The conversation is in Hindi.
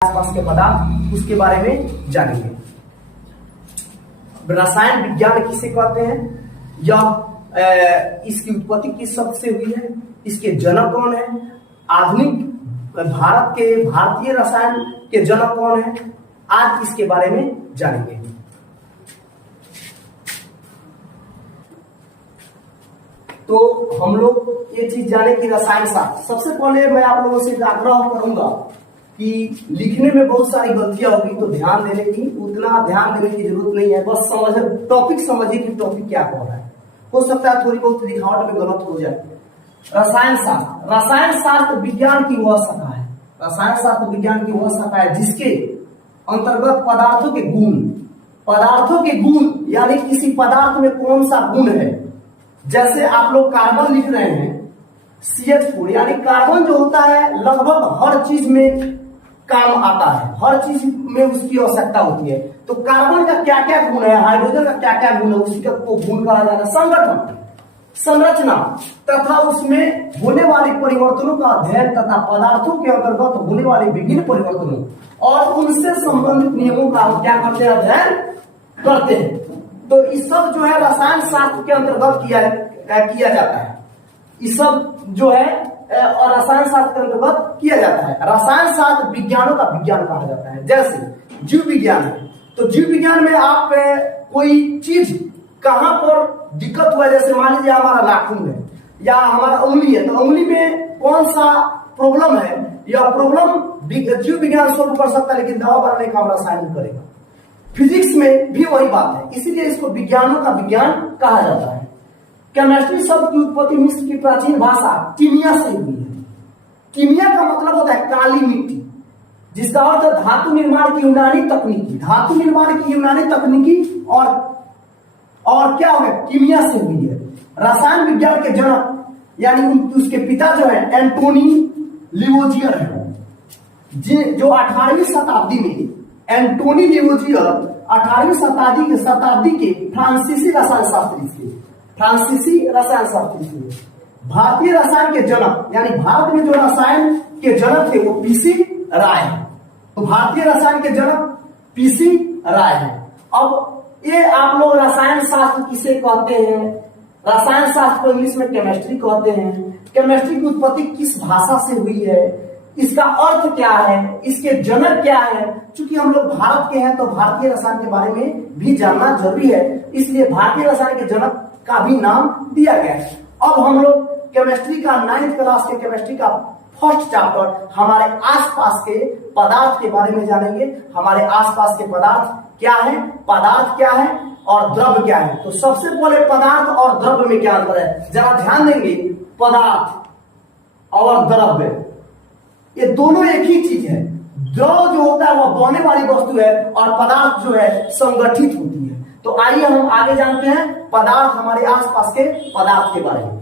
आसपास के पदार्थ उसके बारे में जानेंगे। रसायन विज्ञान किसे कहते हैं, इसकी उत्पत्ति किस शब्द से हुई है, इसके जनक कौन है, आधुनिक भारतीय रसायन के जनक कौन है, आज इसके बारे में जानेंगे। तो हम लोग ये चीज जाने की रसायन शास्त्र, सबसे पहले मैं आप लोगों से आग्रह करूंगा कि लिखने में बहुत सारी गलतियां होगी, तो ध्यान देने की उतना ध्यान देने की जरूरत नहीं है। बस टॉपिक समझिए कि टॉपिक क्या हो रहा है। हो सकता है थोड़ी बहुत लिखावट में गलत हो जाए। रसायन शास्त्र विज्ञान की वह शाखा है, रसायन शास्त्र विज्ञान की वह शाखा है जिसके अंतर्गत पदार्थों के गुण यानी किसी पदार्थ में कौन सा गुण है। जैसे आप लोग कार्बन लिख रहे हैं CH4, यानी कार्बन जो होता है लगभग हर चीज में काम आता है, हर चीज में उसकी आवश्यकता होती है। तो कार्बन का क्या क्या गुण है, हाइड्रोजन का क्या क्या गुण है, उसी का गुण कहा जाता है। संगठन, संरचना तथा उसमें होने वाले परिवर्तनों का अध्ययन तथा पदार्थों के अंतर्गत होने वाले विभिन्न परिवर्तनों और उनसे संबंधित नियमों का क्या करते हैं, अध्ययन करते हैं। तो इस सब जो है रसायन शास्त्र के अंतर्गत किया जाता है। इस सब जो है और रसायन शास्त्र के अंतर्गत किया जाता है। रसायन शास्त्र विज्ञानों का विज्ञान कहा जाता है। जैसे जीव विज्ञान है, तो जीव विज्ञान में आप कोई चीज कहां पर दिक्कत हुआ, जैसे मान लीजिए हमारा नाखून है या हमारा उंगली है, तो उंगली में कौन सा प्रॉब्लम है, यह प्रॉब्लम जीव विज्ञान सोल्व कर सकता है, लेकिन दवा बनाने का रसायन करेगा। फिजिक्स में भी वही बात है, इसीलिए इसको विज्ञानों का विज्ञान कहा जाता है। केमिस्ट्री शब्द की उत्पत्ति मिस्र की प्राचीन भाषा कीमिया से हुई है। कीमिया का मतलब होता है काली मिट्टी, जिसका अर्थ है धातु निर्माण की यूनानी तकनीकी, धातु निर्माण की यूनानी तकनीकी और क्या हो गया, कीमिया से हुई है। रसायन विज्ञान के जनक यानी उसके पिता जो है एंटोनी लिवोजियर है, जो 18वीं शताब्दी में एंटोनी लिवोजियर 18वीं शताब्दी के फ्रांसीसी रसायन शास्त्री थे। भारतीय रसायन के जनक यानी भारत में जो रसायन के जनक थे वो पीसी राय है। तो भारतीय रसायन के जनक पीसी राय है। अब ये आप लोग रसायन शास्त्र किसे कहते हैं, रसायन शास्त्र को इंग्लिश में केमिस्ट्री कहते हैं। केमिस्ट्री की उत्पत्ति किस भाषा से हुई है, इसका अर्थ क्या है, इसके जनक क्या है। चूंकि हम लोग भारत के हैं तो भारतीय रसायन के बारे में भी जानना जरूरी है, इसलिए भारतीय रसायन के जनक का भी नाम दिया गया है। अब हम लोग केमिस्ट्री का 9th क्लास के केमिस्ट्री का फर्स्ट चैप्टर हमारे आसपास के पदार्थ के बारे में जानेंगे। हमारे आसपास के पदार्थ क्या है और द्रव्य क्या है। तो सबसे पहले पदार्थ और द्रव्य में क्या अंतर है, जरा ध्यान देंगे। पदार्थ और द्रव्य ये दोनों एक ही चीज है। द्रव जो होता है वह बहने वाली वस्तु है और पदार्थ जो है संगठित होती है। तो आइए हम आगे जानते हैं पदार्थ, हमारे आसपास के पदार्थ के बारे में।